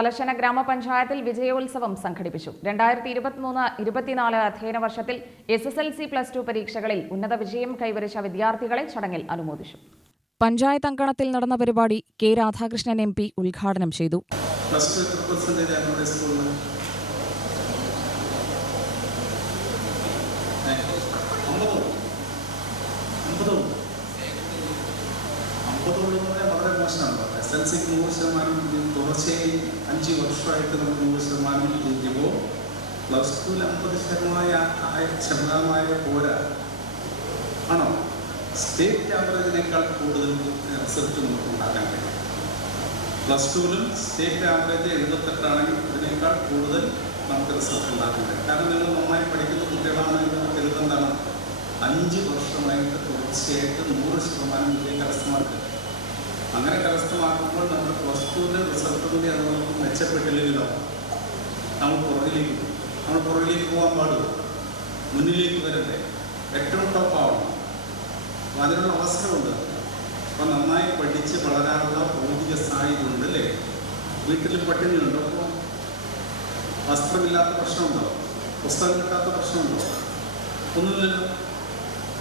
പലശന ഗ്രാമപഞ്ചായത്തിൽ വിജയോത്സവം സംഘടിപ്പിച്ചു. രണ്ടായിരത്തി ഇരുപത്തിമൂന്ന് ഇരുപത്തിനാല് അധ്യയന വർഷത്തിൽ S S L C plus two പരീക്ഷകളിൽ ഉന്നത വിജയം കൈവരിച്ച വിദ്യാർത്ഥികളെ ചടങ്ങിൽ അനുമോദിച്ചു. പഞ്ചായത്ത് അങ്കണത്തിൽ നടന്ന പരിപാടി കെ രാധാകൃഷ്ണൻ എം പി ഉദ്ഘാടനം ചെയ്തു. അമ്പതോളം മോശമാണല്ലോ എസ് എൽ സിക്ക് നൂറ് ശതമാനം തുടർച്ചയായി അഞ്ച് വർഷമായിട്ട് നമുക്ക് നൂറ് ശതമാനം ജയിക്കുമ്പോൾ പ്ലസ് ടുവിൽ അമ്പത് ശതമാനമായ ശതമാനമായ പോരാ ആണോ? സ്റ്റേറ്റ് ആവറേജിനേക്കാൾ കൂടുതൽ റിസൾട്ട് നമുക്ക് ഉണ്ടാക്കാൻ കഴിയും. പ്ലസ് ടുവിലും സ്റ്റേറ്റ് ആവറേജ് എഴുപത്തെട്ടാണെങ്കിൽ അതിനേക്കാൾ കൂടുതൽ നമുക്ക് റിസൾട്ട് ഉണ്ടാക്കുന്നുണ്ട് കാരണം നിങ്ങൾ നന്നായി പഠിക്കുന്ന കുട്ടികളാണെങ്കിൽ നമുക്ക് എന്താണ് അഞ്ച് വർഷമായിട്ട് തുടർച്ചയായിട്ട് നൂറ് ശതമാനം വിജയ കരസ്ഥമാക്കുക. അങ്ങനെ കരസ്ഥമാക്കുമ്പോൾ നമ്മൾ പ്ലസ് ടുവിന്റെ റിസൾട്ട് കൂടി അത് നമുക്ക് മെച്ചപ്പെട്ടില്ലെങ്കിലോ? നമ്മൾ പുറകിലേക്ക് നമ്മൾ പുറകിലേക്ക് പോകാൻ പാടില്ല. മുന്നിലേക്ക് വരട്ടെ. ഏറ്റവും ടോപ്പ് ആവണം അപ്പോൾ അതിനുള്ള അവസരമുണ്ട്. അപ്പം നന്നായി പഠിച്ച് വളരാനുള്ള ഭൗതിക സാഹചര്യം ഉണ്ട് അല്ലേ? വീട്ടിൽ പട്ടിണിയുണ്ടോ. അപ്പോൾ വസ്ത്രമില്ലാത്ത പ്രശ്നമുണ്ടോ? പുസ്തകം കിട്ടാത്ത പ്രശ്നമുണ്ടോ? ഒന്നുമില്ലല്ലോ.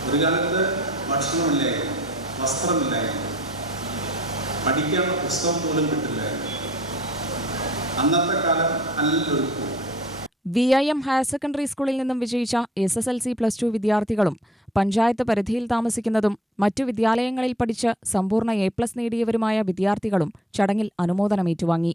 ഒരു കാലത്ത് ഭക്ഷണമില്ലായിരുന്നു. വസ്ത്രമില്ലായിരുന്നു. പഠിക്കാനുള്ള പുസ്തകം പോലും കിട്ടില്ലായിരുന്നു. അന്നത്തെ കാലം നല്ലൊരുക്കും V I M higher secondary സ്കൂളിൽ നിന്നും വിജയിച്ച S S L C plus two വിദ്യാർത്ഥികളും പഞ്ചായത്ത് പരിധിയിൽ താമസിക്കുന്നതും മറ്റു വിദ്യാലയങ്ങളിൽ പഠിച്ച് സമ്പൂർണ എ പ്ലസ് നേടിയവരുമായ വിദ്യാർത്ഥികളും ചടങ്ങിൽ അനുമോദനം ഏറ്റുവാങ്ങി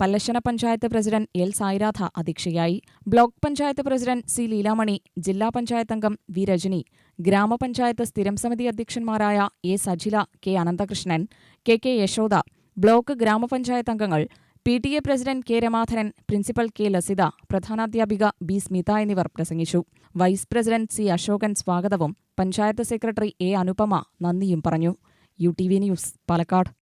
പല്ലശ്ശന പഞ്ചായത്ത് പ്രസിഡന്റ് എൽ സായിരാധ അധ്യക്ഷയായി. Block panchayat president C Leelamani ജില്ലാ പഞ്ചായത്ത് അംഗം വി രജനി ഗ്രാമപഞ്ചായത്ത് സ്ഥിരം സമിതി അധ്യക്ഷന്മാരായ A Sajila K Ananthakrishnan K K Yashoda block ഗ്രാമപഞ്ചായത്ത് അംഗങ്ങൾ P T A president K Ramadharan principal K Lasitha പ്രധാനാധ്യാപിക B Smitha എന്നിവർ പ്രസംഗിച്ചു. വൈസ് പ്രസിഡന്റ് സി അശോകൻ സ്വാഗതവും പഞ്ചായത്ത് സെക്രട്ടറി എ അനുപമ നന്ദിയും പറഞ്ഞു. U T V news Palakkad.